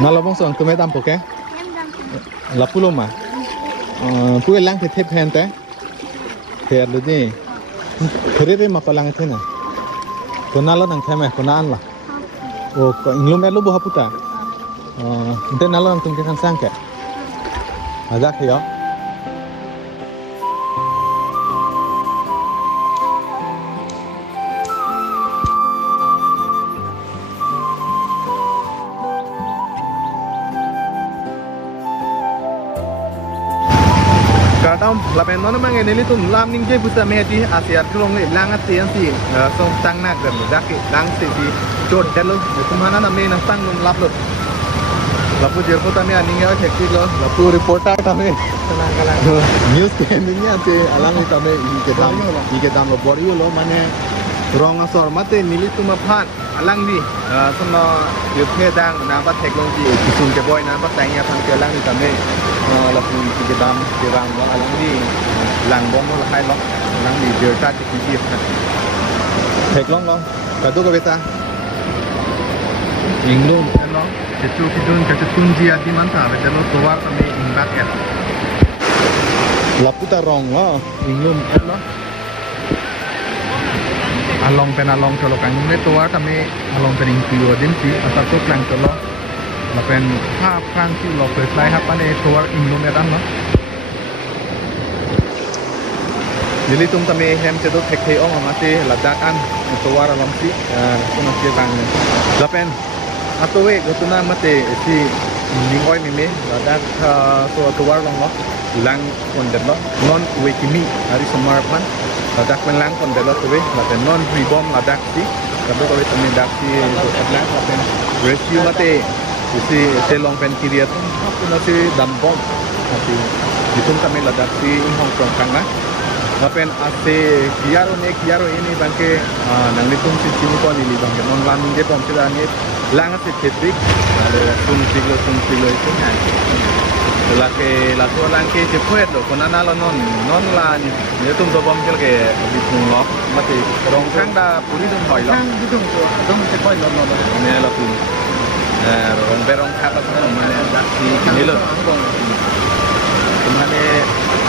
Nalabong so ang tumedam po ke? Lapulo ma. Pu elang the tip hente. Ter lo di. Kere ma palang the na. Ko nalo nang theme ko na anla. O ko inglum elo bo haputa. Inte nalo nang tum ke kan sang ke. Ajak yo. Kadang lapen nona mangai nili tu lam ning je buta mehdi Asia tulong ni langat tian si song tang nak dan daki lang si jod delo tu mana namne nang tang num lap lo lapu jerpo tame aninga thekti lo lapu reporter tame news ke minya te alang ni tame i ke dam lo bori lo mane rong asor mate nili tu ma phat alang ni sono yuphe dang na ba teknologi kisun ke boy na ba tanya thang ke alang ni tame lapu ke dam ke rang lo alang ni lang bom lo hai lo alang ni dia ta ti ki thek long lo ka du ka beta inglum lo itu kidun ka tunji adi manta be lo towar tame ingbak ya lapu ta rong lo inglum lo along pen along cholo kang ne towar tame along pen ingpio din si asal to klang cholo lapen hap kang si lo pe fly hap pane towar inglum edan lo Lili tum tame hem che do thek thei ong amate ladak an towar along si kuna si tang lapen atowe gotuna mate si ningoi mime ladak so towar long lo lang kondet lo non wekimi hari samarpan ladak lang kondet lo tuwe lapen non ribom ladak si kado tuwe tame dak si lang lapen rescue mate si selong pen kiriat kuna si dambom ati ditum tame ladak si Hong Kong kanga lapen ase kiaro ini bangke nang nitum si sini ko lili bangke non lan je pom sila ni lang ase tetrik ada sum siglo itu lake lato lang ke je puet lo konana lo non la ni tum do bom kel ke bitung lo mate rong kang da puri dum hoi lo bitung to dum se koi lo ne la pun rong berong khat lo mane da si ni lo kumane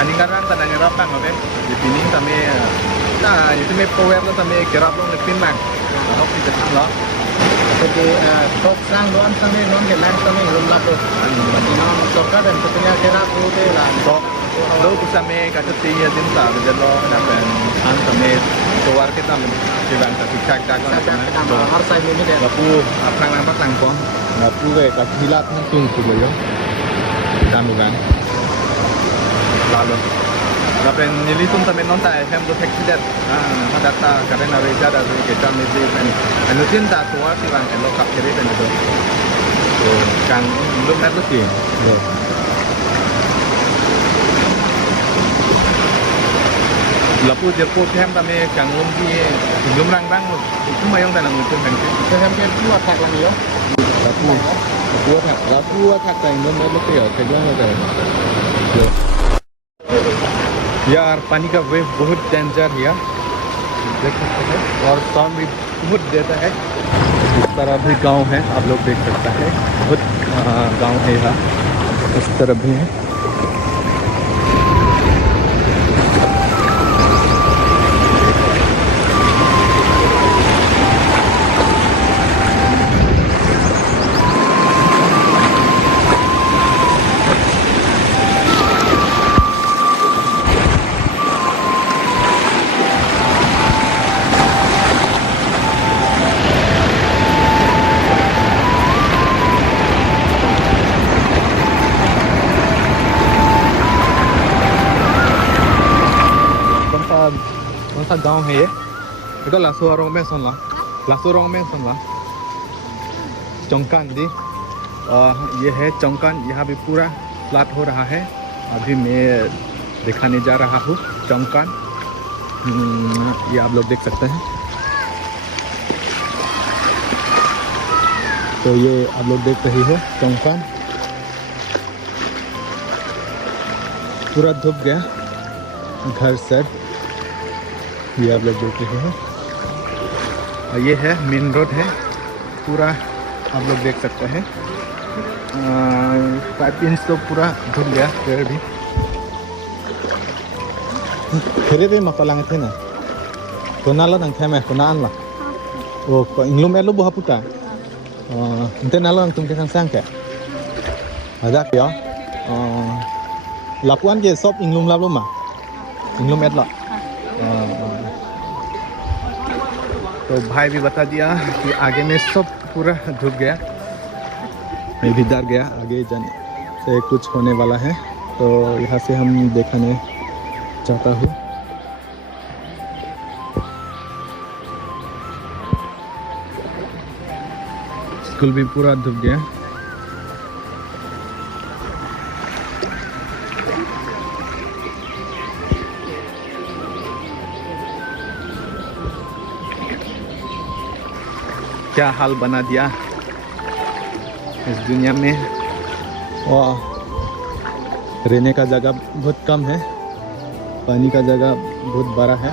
ani ngarang ta nang rap tang oke di sini tame itu me power lo tame kerap lo lepin lang ok ti ta lo jadi top sang don tame non ke lang tame rum lap lo ani no to ka dan punya kerap lo te la to lo ku tame ka ti ya din ta de lo na ben an tame to war ke tam ti bang ta tik tak ko har sai mi de lapu apang lang patang ko lapu ke ka hilat nang tung tu lo yo tam bukan lalu lapen nilitum tamen non ta hem do accident data karena reja dari kita mesti anu tinta tua si bang elo kapkiri pen itu kang belum net sih lapu jerpo hem tame kang lumbi belum rang itu mayong tanang itu kan hem ke dua tak lang yo lapu tak tang belum net yo kejang ada यार पानी का wave बहुत danger है देख सकते हैं और sound भी बहुत देता है इस तरह भी गांव है आप लोग देख सकते हैं बहुत गांव है यहाँ इस तरफ भी है कौन सा गांव है ये तो लासुआरोंग में सुन ला चौंकान दी ये है चौंकान यहाँ भी पूरा फ्लैट हो रहा है अभी मैं दिखाने जा रहा हूँ चौंकान ये आप लोग देख सकते हैं तो ये आप लोग देख रहे हो चौंकान पूरा धुप गया घर से ये आप लोग देख रहे हो और ये है मेन रोड है पूरा आप लोग देख सकते हैं 5 इंच तो पूरा धुल गया पैर भी फिर भी मकलांग थे ना तो नाला नंग थे मैं तो नान ला ओ को इंग्लो में लो बुहा पुता इंते नाला नंग तुम के संग के ada क्या lapuan के सब इंग्लो ला लो मा इंग्लो में ला तो भाई भी बता दिया कि आगे में सब पूरा धुल गया मैं भी डर गया आगे जाने से कुछ होने वाला है तो यहाँ से हम देखने चाहता हूँ स्कूल भी पूरा डूब गया क्या हाल बना दिया इस दुनिया में और रहने का जगह बहुत कम है पानी का जगह बहुत बड़ा है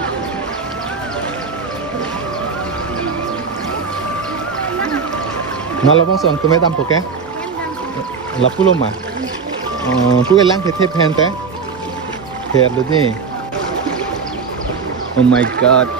मालूम है तुम्हें दाम पोके लापुलो मा कुछ लांग थे फैनते फेर लुदी ओह माय गॉड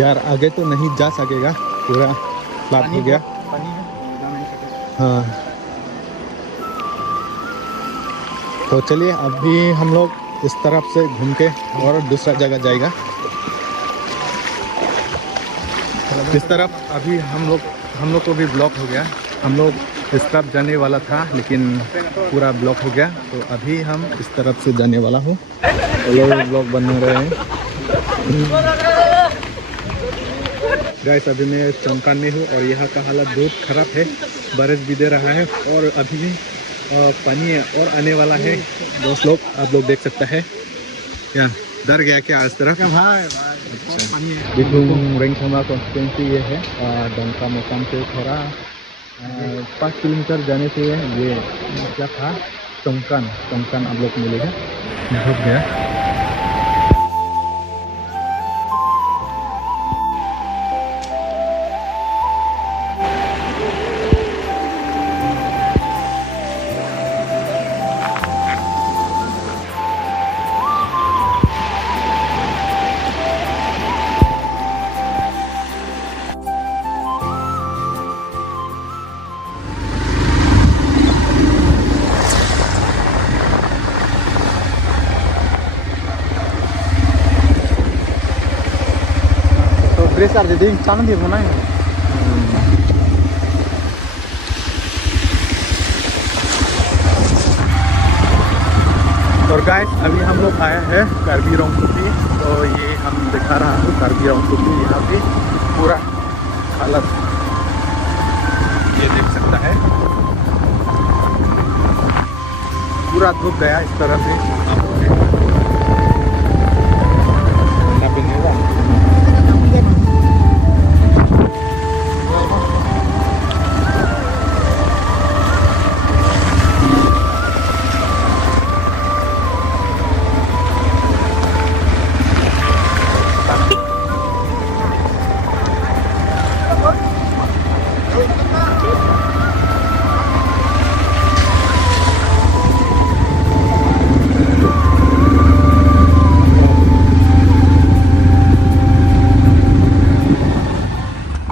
यार आगे तो नहीं जा सकेगा पूरा फ्लैट हो गया हाँ तो चलिए अभी हम लोग इस तरफ से घूम के और दूसरा जगह जाएगा इस तरफ अभी हम लोग को भी ब्लॉक हो गया हम लोग इस तरफ जाने वाला था लेकिन पूरा ब्लॉक हो गया तो अभी हम इस तरफ से जाने वाला हूँ लोग ब्लॉक बन रहे हैं गाइस अभी मैं चमकान में हूँ और यहाँ का हालत बहुत ख़राब है बारिश भी दे रहा है और अभी भी पानी है और आने वाला है दोस्त लोग आप लोग देख सकते हैं क्या डर गया क्या इस तरह का भाई बिल्कुल रेंगथामा कॉन्स्टिट्यूंसी ये है डंका मकाम से थोड़ा 5 किलोमीटर जाने से ये क्या था चमकान आप लोग मिलेगा डूब गया besar jadi tangan dia mana ya और गाइस अभी हम लोग आए हैं कार्बी रोंगटुकी तो ये हम दिखा रहा हूँ कार्बी रोंगटुकी यहाँ पे पूरा हालत ये देख सकता है पूरा धूप गया इस तरह से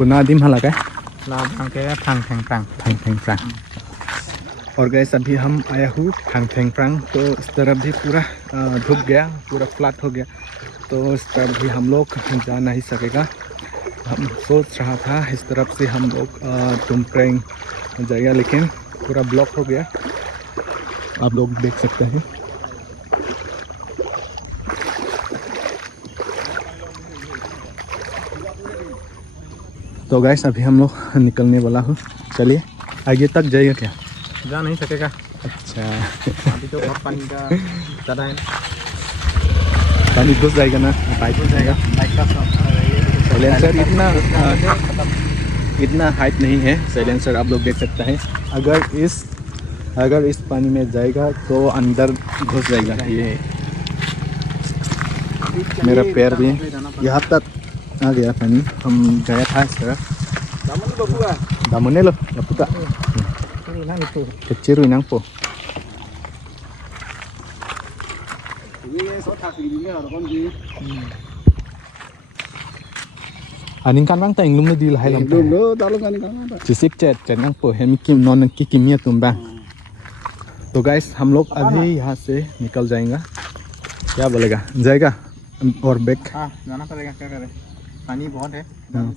Kuna dim halakai? Là bằng cái thằng और गैस अभी हम आया हूँ फैंग फ्रांग, तो इस तरफ भी पूरा डूब गया, पूरा फ्लड हो गया, तो इस तरफ भी हम लोग जा नहीं सकेगा। हम सोच रहा था इस तरफ से हम लोग टुमप्रेंग जाएगा, लेकिन पूरा ब्लॉक हो गया, आप लोग देख सकते हैं। तो गैस अभी हम लोग निकलने वाला हूँ, चलिए आगे तक जाइएगा क्या? जा नहीं सकेगा। अच्छा अभी तो बहुत पानी का ज़्यादा है, पानी घुस जाएगा ना, बाइक हो जाएगा बाइक का साइलेंसर इतना हाइट नहीं है साइलेंसर, आप लोग देख सकते हैं। अगर इस पानी में जाएगा तो अंदर घुस जाएगा। ये मेरा पैर भी यहाँ तक आ गया पानी, हम गया था इस तरह। दामुने लो laputa kecil nang po. Aning kan bang teng lum ne di lai lam lum lo dalung kan kan जिसिक चैट नंग पो है मिकी नॉन की किमिया तुम बा। तो गाइस हम लोग अभी यहाँ से निकल जाएंगे, क्या बोलेगा, जाएगा और बैक। हाँ जाना पड़ेगा, क्या करें, पानी बहुत है। हाँ।